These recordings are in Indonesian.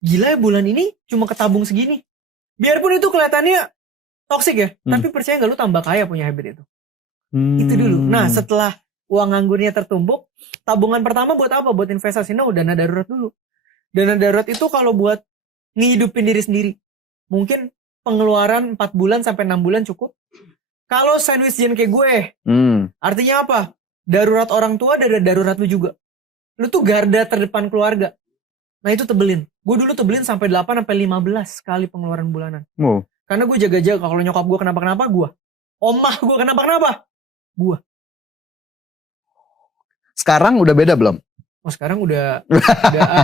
gila bulan ini cuma ketabung segini. Biarpun itu kelihatannya toksik ya, tapi percaya nggak lu tambah kaya punya habit itu. Itu dulu. Nah setelah uang nganggurnya tertumpuk, tabungan pertama buat apa? Buat investasi. No, dana darurat dulu. Dana darurat itu kalau buat ngehidupin diri sendiri. Mungkin pengeluaran 4 bulan sampai 6 bulan cukup. Kalau sandwich gen kayak gue, artinya apa? Darurat orang tua ada darurat lu juga. Lu tuh garda terdepan keluarga. Nah itu tebelin. Gue dulu tebelin sampai 8 sampai 15 kali pengeluaran bulanan. Karena gue jaga-jaga kalau nyokap gue kenapa-kenapa gue. Omah gue kenapa-kenapa gue. Sekarang udah beda belum? Oh sekarang udah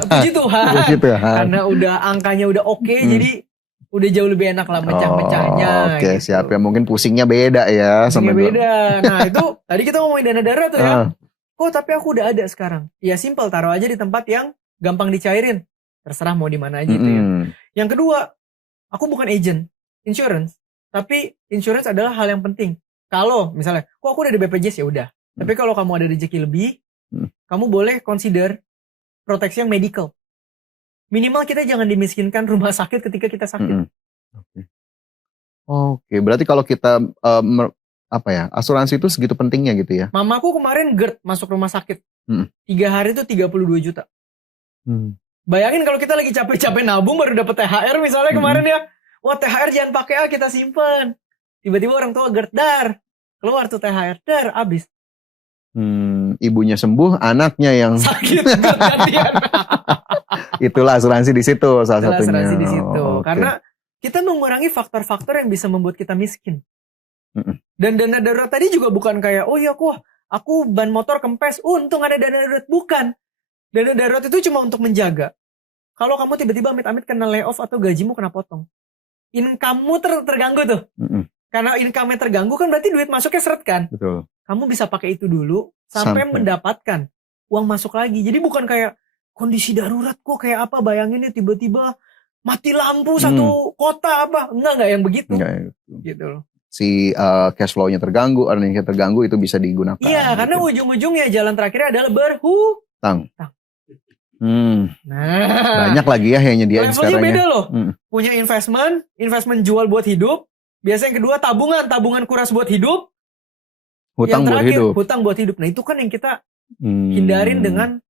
puji Tuhan. Karena udah angkanya udah oke, jadi udah jauh lebih enak lah mecah-mecahnya. Oke, gitu. siap ya. Mungkin pusingnya beda ya. Pusingnya beda. Nah itu tadi kita ngomongin dana darurat tuh ya. Kok tapi aku udah ada sekarang. Ya simple, taruh aja di tempat yang gampang dicairin. Terserah mau di mana aja itu ya. Yang kedua, aku bukan agent insurance, tapi insurance adalah hal yang penting. Kalau misalnya, kok aku udah di BPJS ya udah. Tapi kalau kamu ada rezeki lebih, kamu boleh consider proteksi yang medical. Minimal kita jangan dimiskinkan rumah sakit ketika kita sakit. Oke, berarti kalau kita asuransi itu segitu pentingnya gitu ya? Mamaku kemarin GERD masuk rumah sakit. 3 hari itu 32 juta. Bayangin kalau kita lagi capek-capek nabung baru dapat THR misalnya kemarin ya. Wah THR jangan pakai kita simpen. Tiba-tiba orang tua GERD keluar tuh THR abis. Ibunya sembuh, anaknya yang sakit gantian. Itulah asuransi di situ salah satunya. Asuransi di situ. Karena kita mengurangi faktor-faktor yang bisa membuat kita miskin. Dan dana darurat tadi juga bukan kayak oh iya aku ban motor kempes, untung ada dana darurat, bukan. Dana darurat itu cuma untuk menjaga. Kalau kamu tiba-tiba amit-amit kena layoff atau gajimu kena potong, income-mu terganggu tuh. Karena income-nya terganggu kan berarti duit masuknya seret kan. Betul. Kamu bisa pakai itu dulu sampai mendapatkan uang masuk lagi. Jadi bukan kayak kondisi darurat kok kayak apa, bayangin ya tiba-tiba mati lampu satu kota apa. Enggak yang begitu. Gitu loh. Si cash flow-nya terganggu, earning-nya terganggu, itu bisa digunakan. Iya, karena ujung-ujungnya jalan terakhirnya adalah berhutang. Nah, banyak lagi ya yang nyediain sekarang. Levelnya beda loh. Punya investment jual buat hidup. Biasanya yang kedua tabungan kuras buat hidup. Hutang buat hidup. Hutang buat hidup. Nah itu kan yang kita hindarin dengan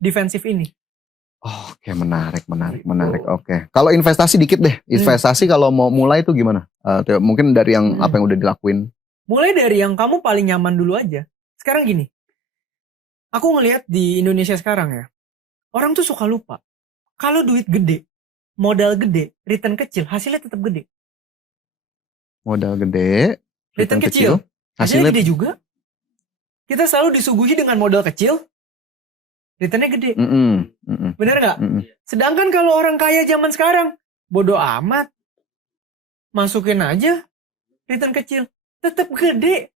defensif ini. Oke, menarik. Oke. Kalau investasi dikit deh. Investasi kalau mau mulai itu gimana? Mungkin dari yang apa yang udah dilakuin. Mulai dari yang kamu paling nyaman dulu aja. Sekarang gini. Aku ngelihat di Indonesia sekarang ya. Orang tuh suka lupa. Kalau duit gede, modal gede, return kecil, hasilnya tetap gede. Modal gede, return kecil. Hasilnya gede juga. Kita selalu disuguhi dengan modal kecil, returnnya gede. Bener gak? Sedangkan kalau orang kaya zaman sekarang, bodoh amat. Masukin aja return kecil, tetap gede.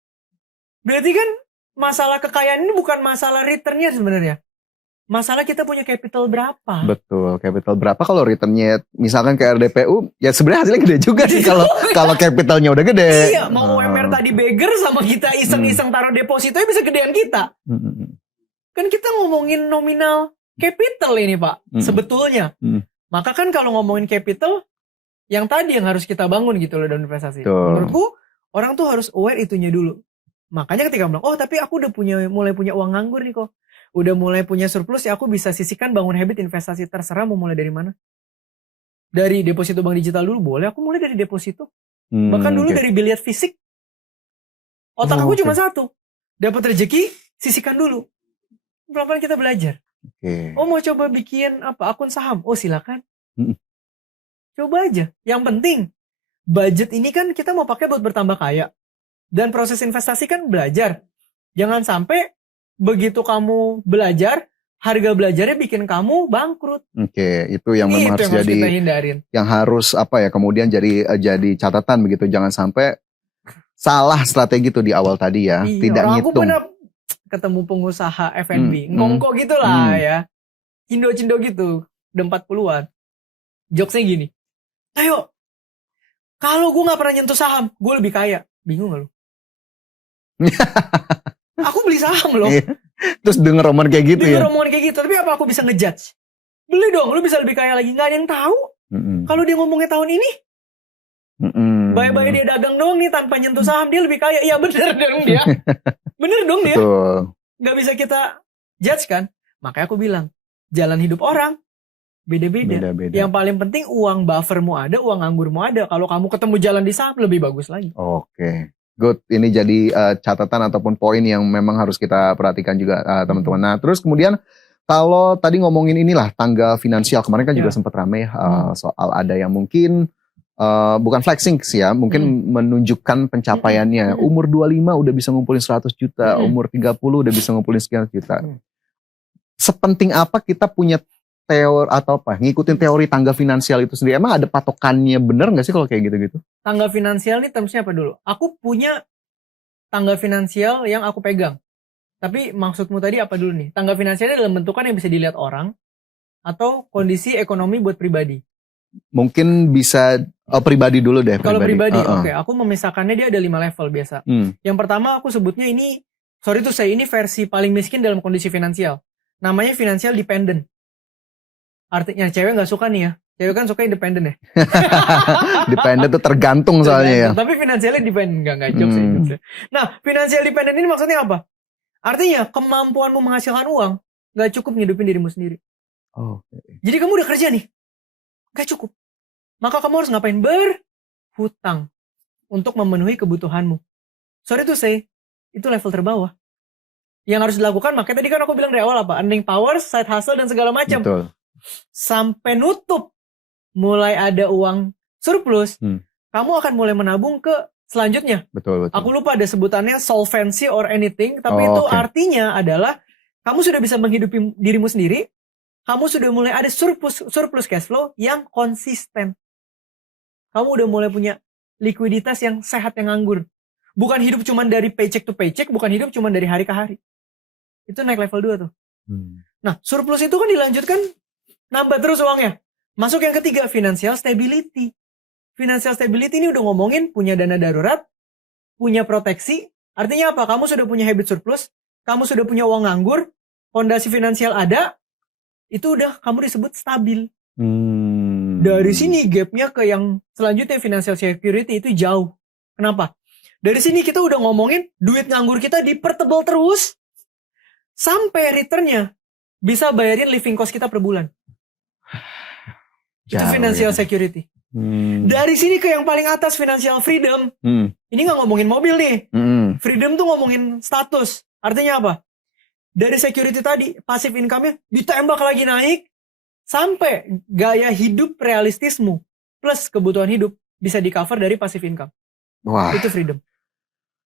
Berarti kan masalah kekayaan ini bukan masalah returnnya sebenarnya. Masalah kita punya capital berapa. Betul, capital berapa. Kalau returnnya misalkan ke RDPU, ya sebenarnya hasilnya gede juga sih kalau capitalnya udah gede. Iya, mau UMR tadi beggar sama kita iseng-iseng taruh depositonya bisa gedean kita. Kan kita ngomongin nominal capital ini Pak, sebetulnya. Maka kan kalau ngomongin capital, yang tadi yang harus kita bangun gitu loh dalam investasi. Menurutku, orang tuh harus aware itunya dulu. Makanya ketika bilang, tapi aku udah mulai punya uang nganggur nih kok. Udah mulai punya surplus ya aku bisa sisihkan bangun habit investasi, terserah mau mulai dari mana. Dari deposito bank digital dulu boleh, aku mulai dari deposito. Bahkan dulu dari biliar fisik. Otak aku cuma satu. Dapat rezeki, sisihkan dulu. Pelan-pelan kita belajar. Mau coba bikin akun saham? Silakan. Coba aja. Yang penting budget ini kan kita mau pakai buat bertambah kaya. Dan proses investasi kan belajar. Jangan sampai begitu kamu belajar, harga belajarnya bikin kamu bangkrut. Itu yang memang harus jadi hindarin. Yang harus kemudian jadi catatan begitu, jangan sampai salah strategi tuh di awal tadi ya. Tidak ngitung. Aku pernah ketemu pengusaha F&B, ngongko gitulah ya. Cindo-cindo gitu, udah 40-an. Jokesnya gini. Ayo, kalau gue gak pernah nyentuh saham, gue lebih kaya. Bingung gak lu? Aku beli saham loh. Terus denger omongan kayak gitu Denger omongan kayak gitu. Tapi apa aku bisa ngejudge? Beli dong, lu bisa lebih kaya lagi. Nggak ada yang tahu. Kalau dia ngomongnya tahun ini, bye-bye dia dagang doang nih tanpa nyentuh saham, dia lebih kaya. Iya bener dong dia. Bener dong dia. Betul. Nggak bisa kita judge kan. Makanya aku bilang, jalan hidup orang beda-beda. Yang paling penting uang buffermu ada, uang anggurmu ada. Kalau kamu ketemu jalan di saham, lebih bagus lagi. Oke. Good. Ini jadi catatan ataupun poin yang memang harus kita perhatikan juga teman-teman. Nah terus kemudian kalau tadi ngomongin inilah tangga finansial, kemarin kan juga sempat rame soal ada yang mungkin bukan flexing sih ya, mungkin menunjukkan pencapaiannya. Umur 25 udah bisa ngumpulin 100 juta, umur 30 udah bisa ngumpulin sekian juta. Sepenting apa kita punya teori atau apa, ngikutin teori tangga finansial itu sendiri? Emang ada patokannya bener gak sih kalau kayak gitu-gitu? Tangga finansial nih termsnya apa dulu? Aku punya tangga finansial yang aku pegang. Tapi maksudmu tadi apa dulu nih? Tangga finansialnya dalam bentukan yang bisa dilihat orang atau kondisi ekonomi buat pribadi? Mungkin bisa pribadi dulu deh. Kalau pribadi, oke. Aku memisahkannya dia ada 5 level biasa. Yang pertama aku sebutnya ini, sorry tuh saya ini versi paling miskin dalam kondisi finansial. Namanya financial dependent. Artinya cewek nggak suka nih ya. Cewek kan suka independen ya. Dependent tuh tergantung soalnya ya. Tapi finansialnya dependent, nggak jokes ya. Nah, financial dependent ini maksudnya apa? Artinya kemampuanmu menghasilkan uang nggak cukup ngidupin dirimu sendiri. Jadi kamu udah kerja nih, nggak cukup. Maka kamu harus ngapain? Berhutang untuk memenuhi kebutuhanmu. Sorry to say, itu level terbawah. Yang harus dilakukan, makanya tadi kan aku bilang dari awal apa? Earning power, side hustle dan segala macam. Betul. Sampai nutup, mulai ada uang surplus, kamu akan mulai menabung ke selanjutnya. Betul. Aku lupa ada sebutannya solvency or anything, tapi itu artinya adalah kamu sudah bisa menghidupi dirimu sendiri, kamu sudah mulai ada surplus cash flow yang konsisten. Kamu udah mulai punya likuiditas yang sehat, yang nganggur. Bukan hidup cuma dari paycheck to paycheck, bukan hidup cuma dari hari ke hari. Itu naik level 2 tuh. Nah, surplus itu kan dilanjutkan, nambah terus uangnya. Masuk yang ketiga, financial stability. Financial stability ini udah ngomongin punya dana darurat, punya proteksi. Artinya apa? Kamu sudah punya habit surplus, kamu sudah punya uang nganggur, fondasi finansial ada, itu udah kamu disebut stabil. Dari sini gapnya ke yang selanjutnya financial security itu jauh. Kenapa? Dari sini kita udah ngomongin duit nganggur kita dipertebal terus sampai returnnya bisa bayarin living cost kita per bulan. Itu financial security. Dari sini ke yang paling atas financial freedom. Ini gak ngomongin mobil nih. Freedom tuh ngomongin status. Artinya apa? Dari security tadi, passive income-nya ditembak lagi naik sampai gaya hidup realistismu plus kebutuhan hidup bisa di cover dari passive income. Wah. Itu freedom.